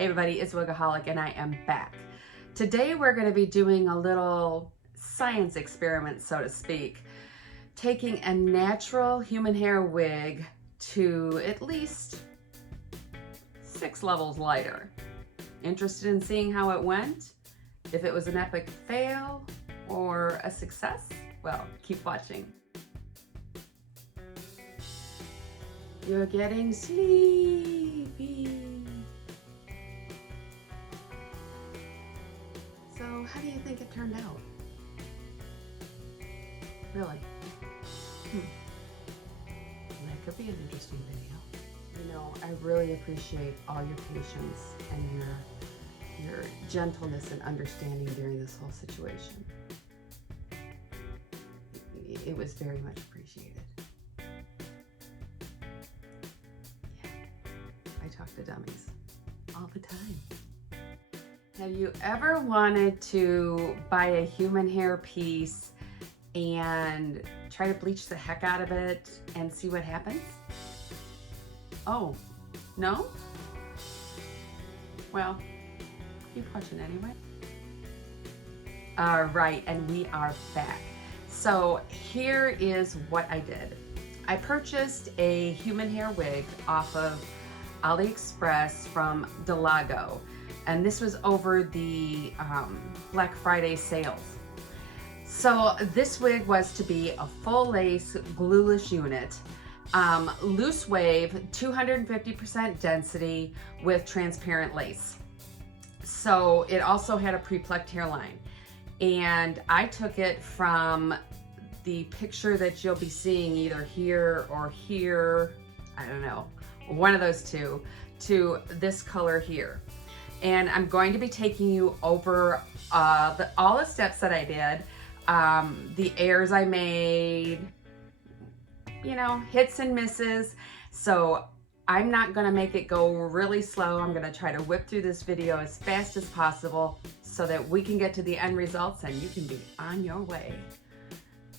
Hey everybody, it's Wigaholic and I am back. Today we're going to be doing a little science experiment, so to speak. Taking a natural human hair wig to at least 6 levels lighter. Interested in seeing how it went? If it was an epic fail or a success? Well, keep watching. You're getting sleepy. So how do you think it turned out? Really? That could be an interesting video. You know, I really appreciate all your patience and your gentleness and understanding during this whole situation. It was very much appreciated. I talk to dummies all the time. Have you ever wanted to buy a human hair piece and try to bleach the heck out of it and see what happens? Oh, no? Well, keep watching anyway. All right, and we are back. So here is what I did. I purchased a human hair wig off of AliExpress from Dolago, and this was over the Black Friday sales. So this wig was to be a full lace glueless unit, loose wave, 250% density with transparent lace. So it also had a pre-plucked hairline, and I took it from the picture that you'll be seeing either here or here, I don't know, one of those two, to this color here. And I'm going to be taking you over all the steps that I did, the airs I made, you know, hits and misses. So I'm not gonna make it go really slow. I'm gonna try to whip through this video as fast as possible so that we can get to the end results and you can be on your way.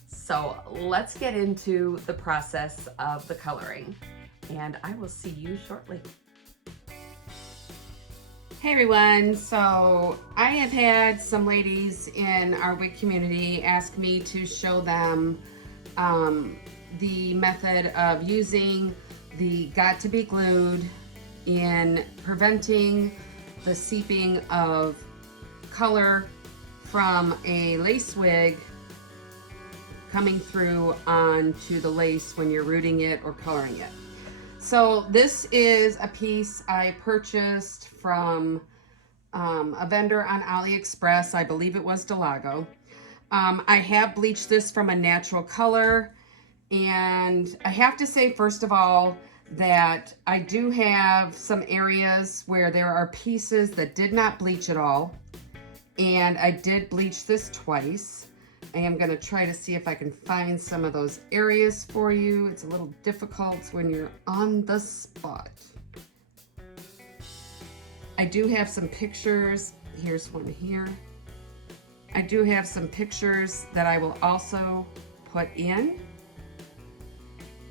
So let's get into the process of the coloring, and I will see you shortly. Hey everyone, so I have had some ladies in our wig community ask me to show them the method of using the Got to Be Glued in preventing the seeping of color from a lace wig coming through onto the lace when you're rooting it or coloring it. So this is a piece I purchased from a vendor on AliExpress. I believe it was Dolago. I have bleached this from a natural color, and I have to say, first of all, that I do have some areas where there are pieces that did not bleach at all, and I did bleach this twice. I am going to try to see if I can find some of those areas for you. It's a little difficult when you're on the spot. I do have some pictures. Here's one here. I do have some pictures that I will also put in.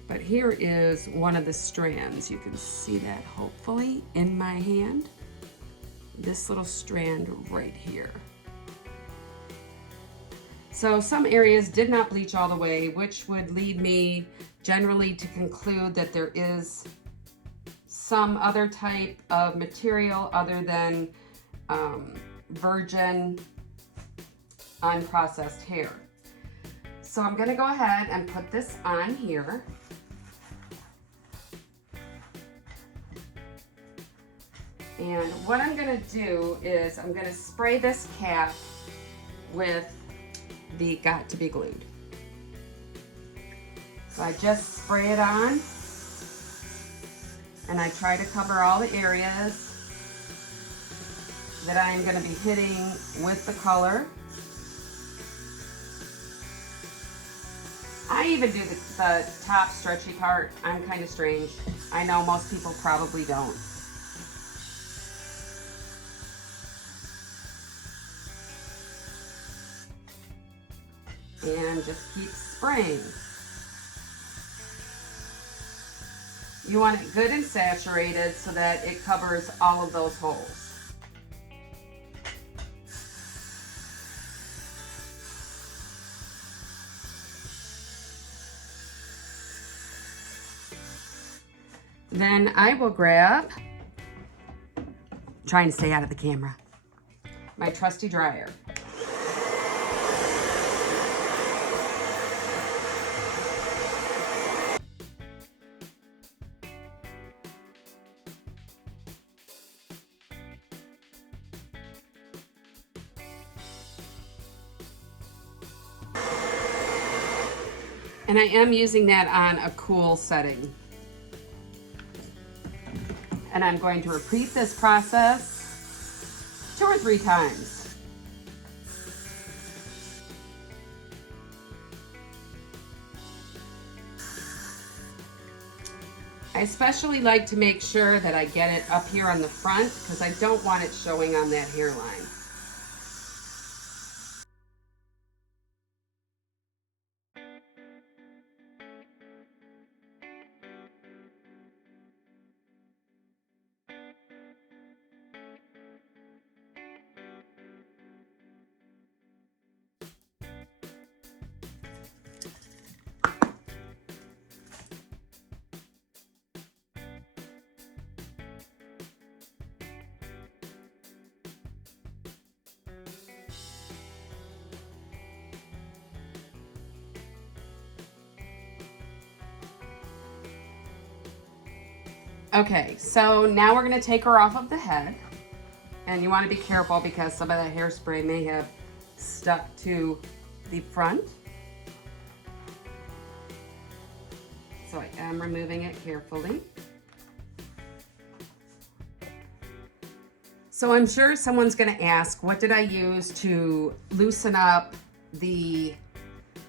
But here is one of the strands. You can see that hopefully in my hand. This little strand right here. So some areas did not bleach all the way, which would lead me generally to conclude that there is some other type of material other than virgin unprocessed hair. So I'm gonna go ahead and put this on here. And what I'm gonna do is I'm gonna spray this cap with the Got to Be Glued. So I just spray it on, and I try to cover all the areas that I am going to be hitting with the color. I even do the top stretchy part. I'm kind of strange. I know most people probably don't. And just keep spraying. You want it good and saturated so that it covers all of those holes. Then I will grab, trying to stay out of the camera, my trusty dryer. And I am using that on a cool setting. And I'm going to repeat this process 2 or 3 times. I especially like to make sure that I get it up here on the front because I don't want it showing on that hairline. Okay, so now we're going to take her off of the head, and you want to be careful because some of that hairspray may have stuck to the front. So I am removing it carefully. So I'm sure someone's going to ask, what did I use to loosen up the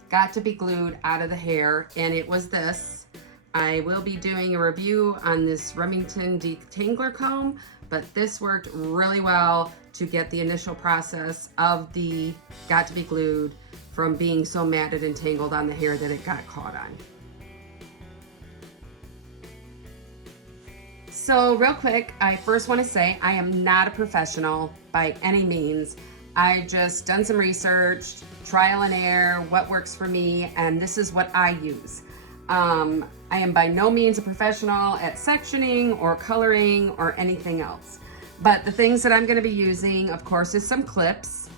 got to be glued out of the hair? And it was this. I will be doing a review on this Remington detangler comb, but this worked really well to get the initial process of the got to be glued from being so matted and tangled on the hair that it got caught on. So real quick, I first want to say I am not a professional by any means. I just done some research, trial and error, what works for me, and this is what I use. I am by no means a professional at sectioning or coloring or anything else. But the things that I'm going to be using, of course, is some clips.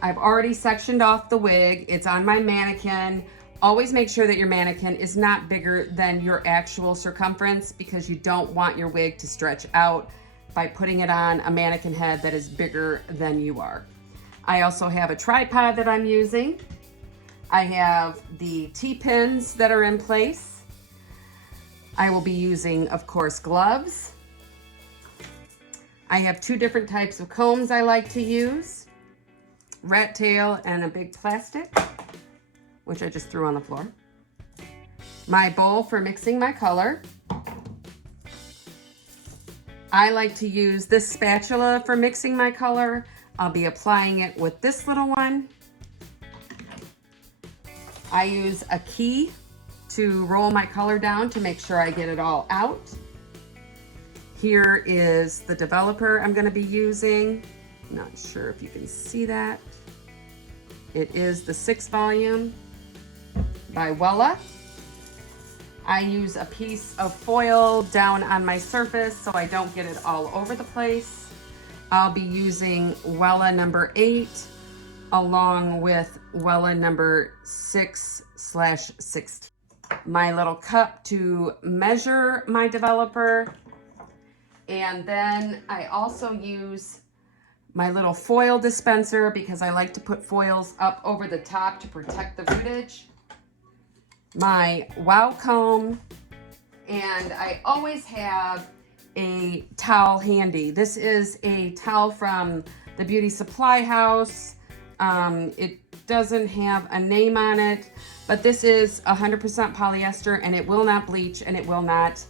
I've already sectioned off the wig. It's on my mannequin. Always make sure that your mannequin is not bigger than your actual circumference because you don't want your wig to stretch out by putting it on a mannequin head that is bigger than you are. I also have a tripod that I'm using. I have the T-pins that are in place. I will be using, of course, gloves. I have 2 different types of combs I like to use. Rat tail and a big plastic, which I just threw on the floor. My bowl for mixing my color. I like to use this spatula for mixing my color. I'll be applying it with this little one. I use a key to roll my color down to make sure I get it all out. Here is the developer I'm going to be using. Not sure if you can see that. It is the 6 volume by Wella. I use a piece of foil down on my surface so I don't get it all over the place. I'll be using Wella number 8 along with Wella number 6/16. My little cup to measure my developer. And then I also use my little foil dispenser because I like to put foils up over the top to protect the rootage. My wow comb, and I always have a towel handy. This is a towel from the Beauty Supply House. It doesn't have a name on it, but this is 100% polyester and it will not bleach and it will not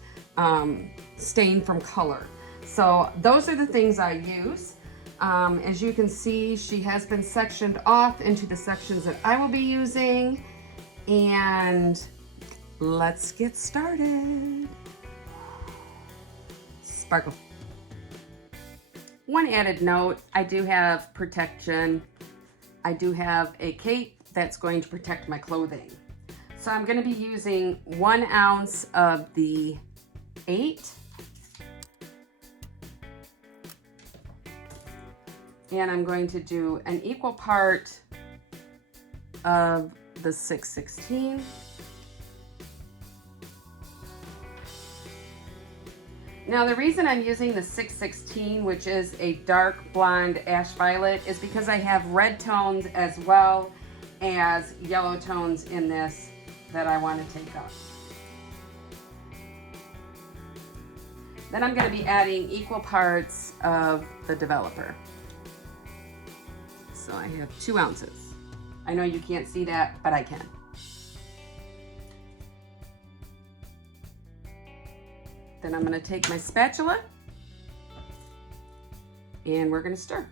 stain from color. So those are the things I use. As you can see, she has been sectioned off into the sections that I will be using, and let's get started. sparkle. One added note, I do have protection. I do have a cape that's going to protect my clothing. So I'm going to be using 1 ounce of the 8. And I'm going to do an equal part of the 6/16. Now the reason I'm using the 6/16, which is a dark blonde ash violet, is because I have red tones as well as yellow tones in this that I want to take up. Then I'm going to be adding equal parts of the developer. So I have 2 ounces. I know you can't see that, but I can. Then I'm going to take my spatula and we're going to stir.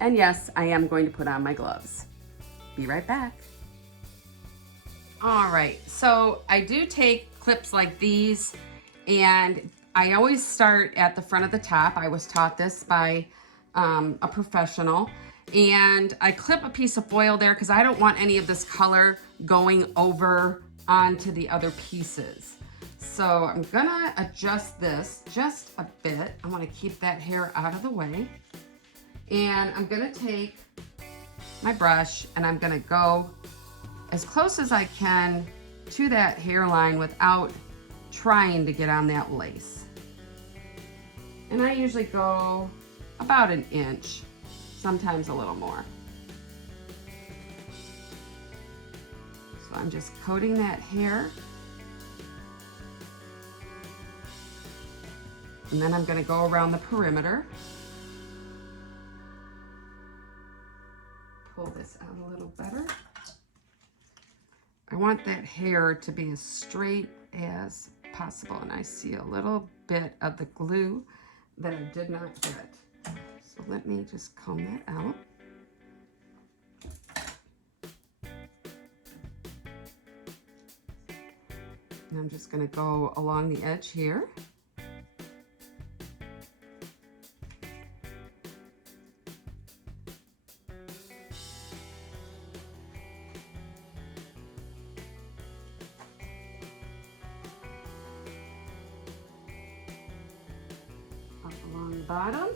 And yes, I am going to put on my gloves. Be right back. All right, so I do take clips like these, and I always start at the front of the top. I was taught this by a professional, and I clip a piece of foil there because I don't want any of this color going over onto the other pieces. So I'm gonna adjust this just a bit. I want to keep that hair out of the way. And I'm gonna take my brush and I'm gonna go as close as I can to that hairline without trying to get on that lace. And I usually go about 1 inch, sometimes a little more. So I'm just coating that hair. And then I'm gonna go around the perimeter. Pull this out a little better. I want that hair to be as straight as possible, and I see a little bit of the glue that I did not get. So let me just comb that out. And I'm just going to go along the edge here. Along the bottom.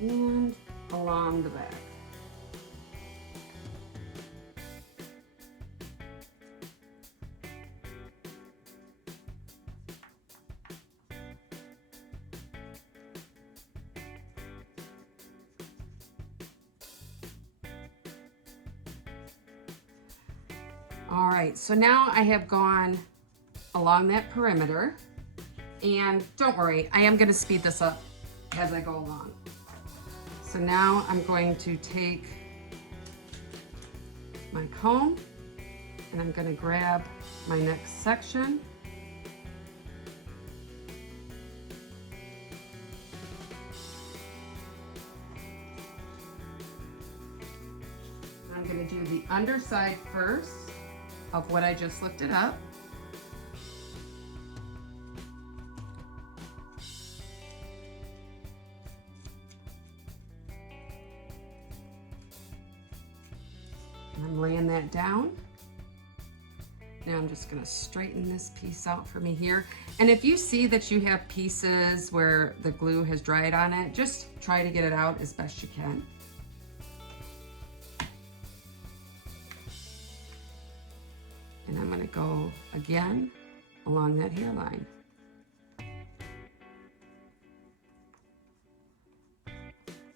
And along the back. All right, so now I have gone along that perimeter, and don't worry, I am going to speed this up as I go along. So now I'm going to take my comb and I'm going to grab my next section. I'm going to do the underside first of what I just lifted up. I'm laying that down. Now I'm just going to straighten this piece out for me here. And if you see that you have pieces where the glue has dried on it, just try to get it out as best you can. And I'm going to go again along that hairline.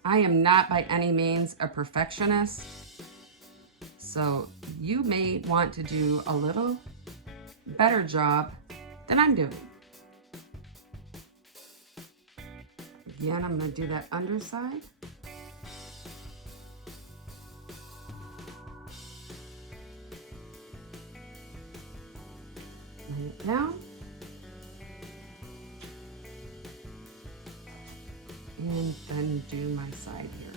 I am not by any means a perfectionist, so you may want to do a little better job than I'm doing. Again, I'm going to do that underside. Lay it down. And then do my side here.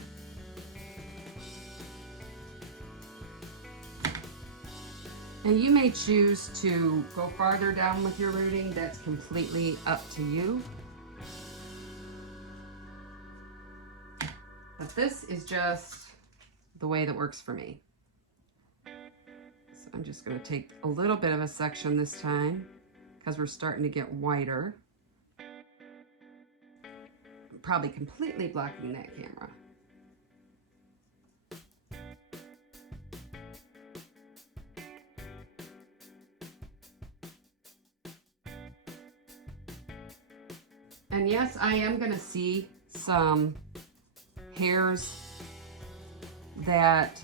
And you may choose to go farther down with your rooting. That's completely up to you. But this is just the way that works for me. So I'm just going to take a little bit of a section this time because we're starting to get whiter. I'm probably completely blocking that camera. And yes, I am going to see some hairs that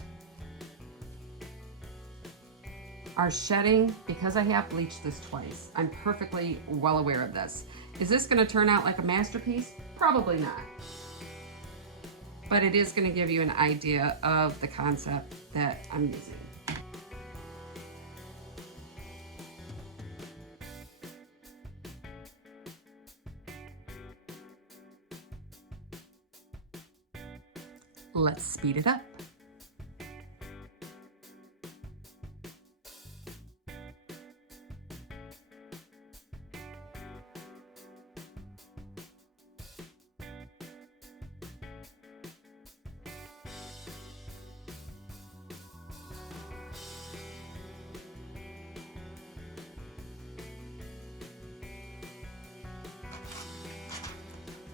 are shedding because I have bleached this twice. I'm perfectly well aware of this. Is this going to turn out like a masterpiece? Probably not. But it is going to give you an idea of the concept that I'm using. Let's speed it up.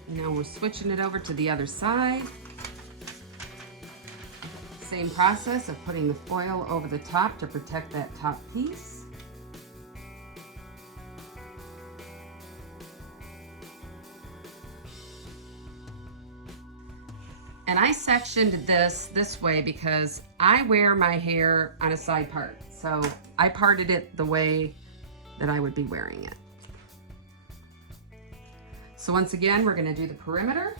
Now we're switching it over to the other side. Same process of putting the foil over the top to protect that top piece. And I sectioned this way because I wear my hair on a side part. So I parted it the way that I would be wearing it. So once again, we're going to do the perimeter.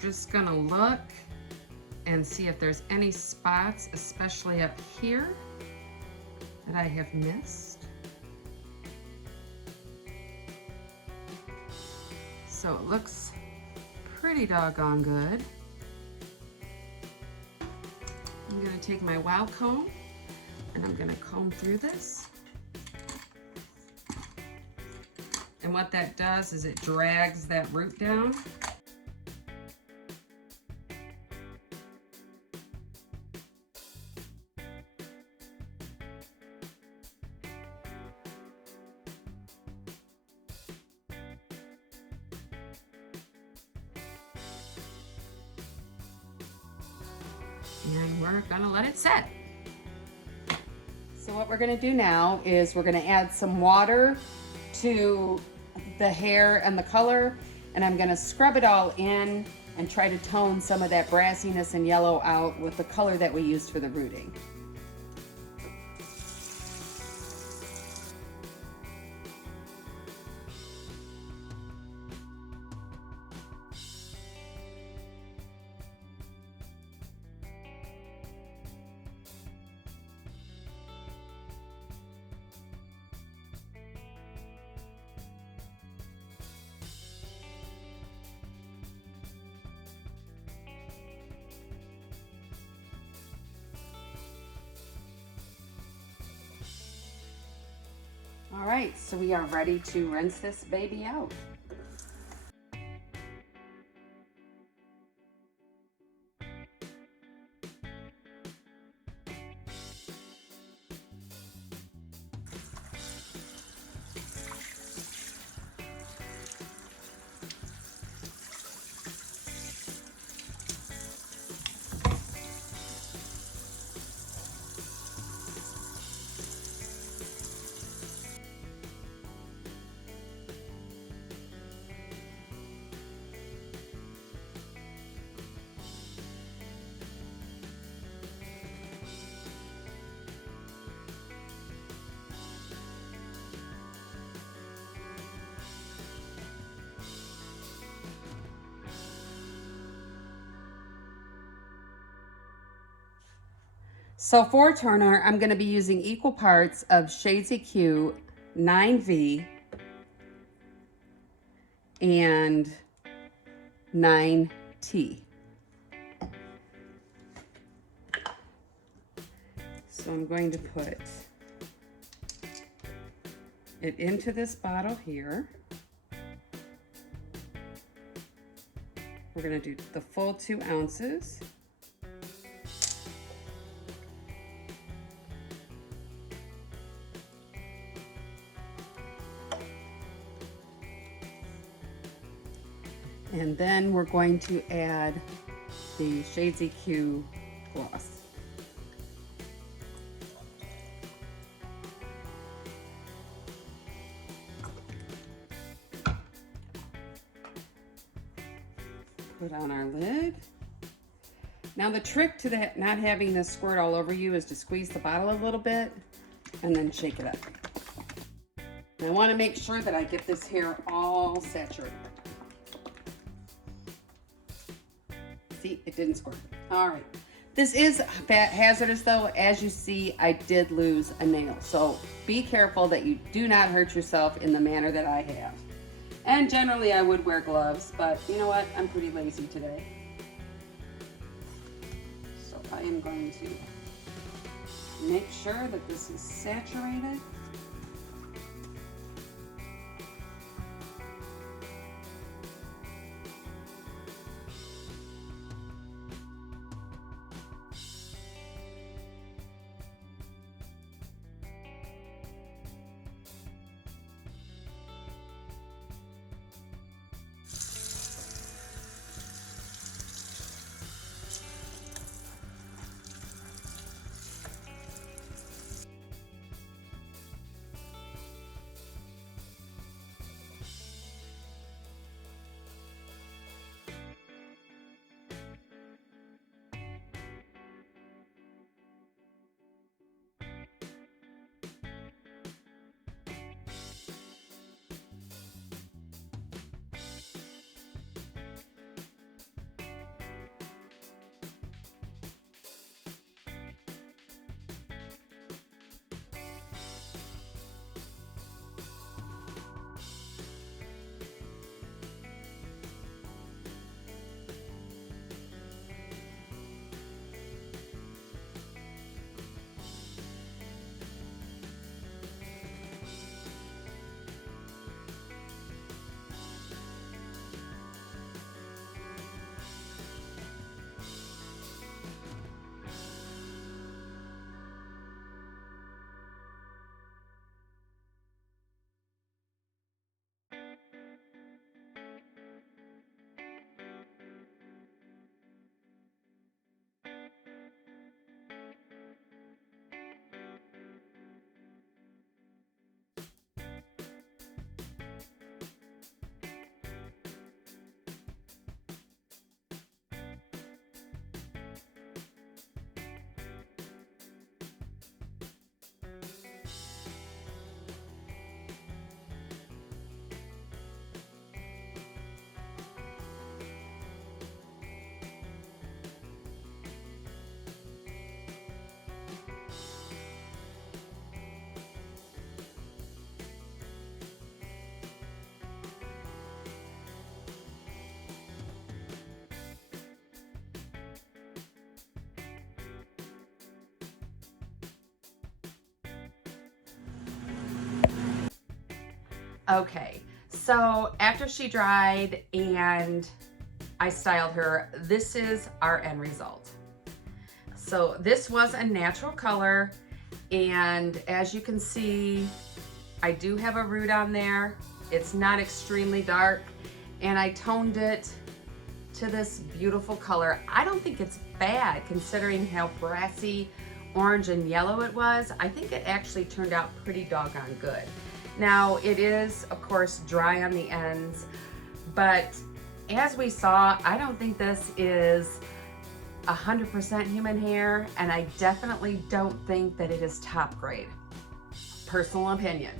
just gonna look and see if there's any spots, especially up here, that I have missed. So it looks pretty doggone good. I'm gonna take my wow comb and I'm gonna comb through this. And what that does is it drags that root down. And we're gonna let it set. So what we're gonna do now is we're gonna add some water to the hair and the color, and I'm gonna scrub it all in and try to tone some of that brassiness and yellow out with the color that we used for the rooting. All right, so we are ready to rinse this baby out. So for toner, I'm going to be using equal parts of Shades EQ 9V and 9T. So I'm going to put it into this bottle here. We're going to do the full 2 ounces. And then we're going to add the Shades EQ gloss. Put on our lid. Now the trick to that, not having this squirt all over you, is to squeeze the bottle a little bit and then shake it up. And I want to make sure that I get this hair all saturated. See, it didn't squirt. All right. This is hazardous though. As you see, I did lose a nail. So be careful that you do not hurt yourself in the manner that I have. And generally I would wear gloves, but you know what? I'm pretty lazy today. So I am going to make sure that this is saturated. Okay, so after she dried and I styled her, this is our end result. So this was a natural color, and as you can see, I do have a root on there. It's not extremely dark, and I toned it to this beautiful color. I don't think it's bad considering how brassy, orange, and yellow it was. I think it actually turned out pretty doggone good. Now it is, of course, dry on the ends, but as we saw, I don't think this is 100% human hair, and I definitely don't think that it is top grade. Personal opinion.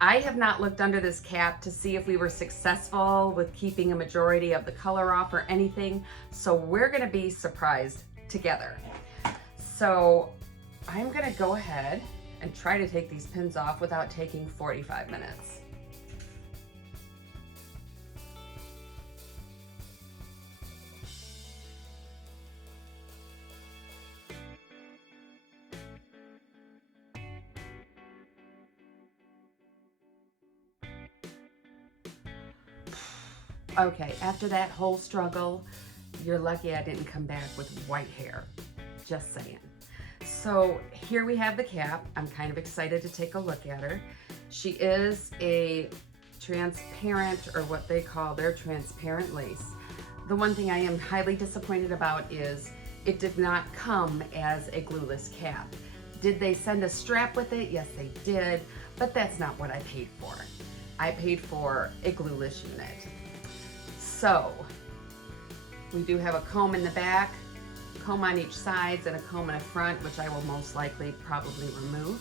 I have not looked under this cap to see if we were successful with keeping a majority of the color off or anything, so we're gonna be surprised together. So I'm gonna go ahead and try to take these pins off without taking 45 minutes. Okay, after that whole struggle, you're lucky I didn't come back with white hair. Just saying. So here we have the cap. I'm kind of excited to take a look at her. She is a transparent, or what they call their transparent lace. The one thing I am highly disappointed about is it did not come as a glueless cap. Did they send a strap with it? Yes, they did, but that's not what I paid for. I paid for a glueless unit. So we do have a comb in the back, comb on each side, and a comb in the front, which I will most likely probably remove.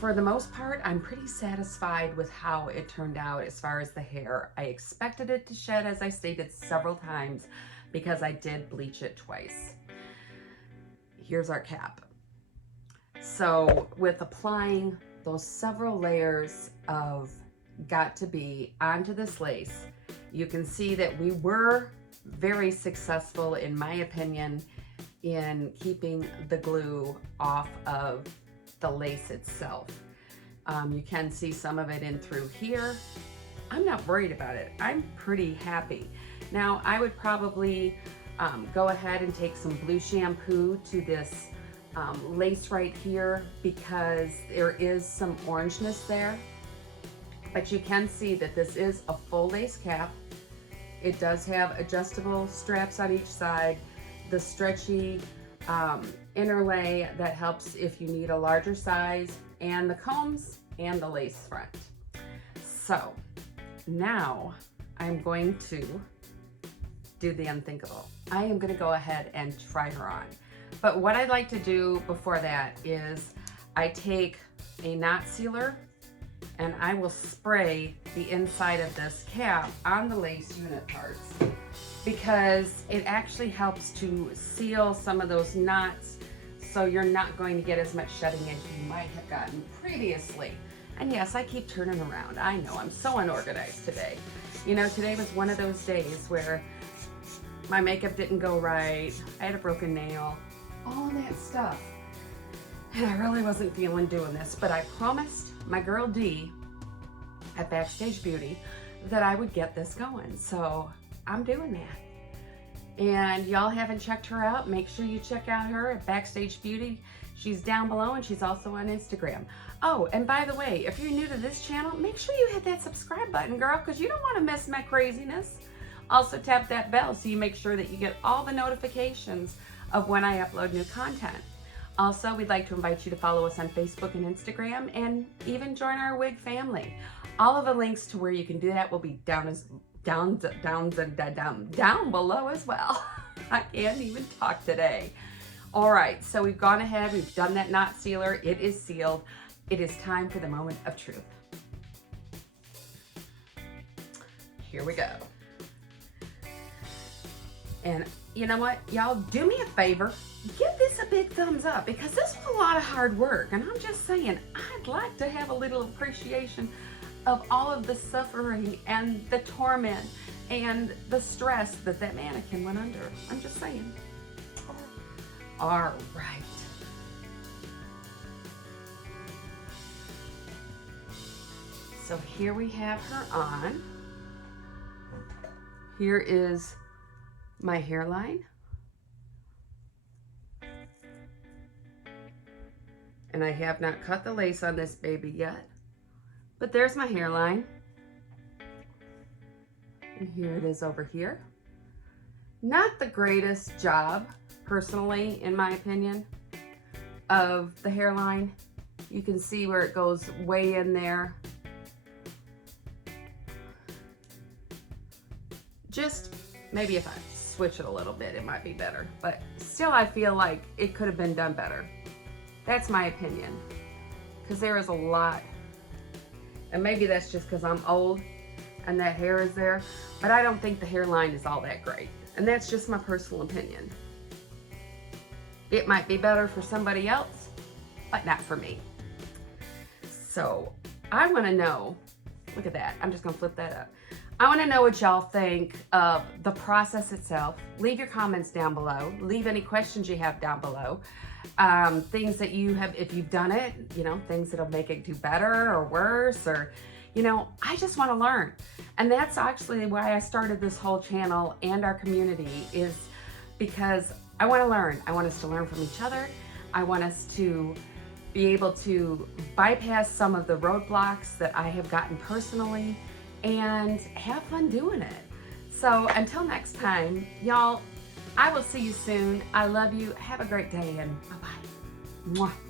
For the most part, I'm pretty satisfied with how it turned out as far as the hair. I expected it to shed, as I stated several times, because I did bleach it twice. Here's our cap. So with applying those several layers of Got to Be onto this lace, you can see that we were very successful, in my opinion, in keeping the glue off of the lace itself. You can see some of it in through here. I'm not worried about it. I'm pretty happy. Now I would probably go ahead and take some blue shampoo to this lace right here, because there is some orangeness there. But you can see that this is a full lace cap. It does have adjustable straps on each side, the stretchy interlay that helps if you need a larger size, and the combs and the lace front. So now I'm going to do the unthinkable. I am going to go ahead and try her on. But what I'd like to do before that is I take a knot sealer and I will spray the inside of this cap on the lace unit parts, because it actually helps to seal some of those knots, so you're not going to get as much shedding as you might have gotten previously. And yes, I keep turning around. I know, I'm so unorganized today. You know, today was one of those days where my makeup didn't go right, I had a broken nail, all that stuff. And I really wasn't feeling doing this, but I promised my girl D at Backstage Beauty that I would get this going. So I'm doing that. And y'all haven't checked her out, make sure you check out her at Backstage Beauty. She's down below, and she's also on Instagram. Oh, and by the way, if you're new to this channel, make sure you hit that subscribe button, girl, because you don't want to miss my craziness. Also tap that bell so you make sure that you get all the notifications of when I upload new content. Also, we'd like to invite you to follow us on Facebook and Instagram, and even join our wig family. All of the links to where you can do that will be down below as well. I can't even talk today. All right, so we've gone ahead, we've done that knot sealer, it is sealed. It is time for the moment of truth. Here we go. And you know what, y'all, do me a favor, give this a big thumbs up, because this was a lot of hard work, and I'm just saying, I'd like to have a little appreciation of all of the suffering and the torment and the stress that that mannequin went under. I'm just saying. All right. So here we have her on. Here is my hairline. And I have not cut the lace on this baby yet, but there's my hairline. And here it is over here. Not the greatest job, personally, in my opinion, of the hairline. You can see where it goes way in there. Just maybe if I switch it a little bit, it might be better. But still, I feel like it could have been done better. That's my opinion. Because there is a lot. And maybe that's just because I'm old and that hair is there. But I don't think the hairline is all that great. And that's just my personal opinion. It might be better for somebody else, but not for me. So I want to know, look at that. I'm just going to flip that up. I want to know what y'all think of the process itself. Leave your comments down below. Leave any questions you have down below. Things that you have, if you've done it, you know, things that'll make it do better or worse, or, you know, I just want to learn. And that's actually why I started this whole channel and our community, is because I want to learn. I want us to learn from each other. I want us to be able to bypass some of the roadblocks that I have gotten personally and have fun doing it. So until next time, y'all, I will see you soon. I love you. Have a great day, and bye-bye. Mwah.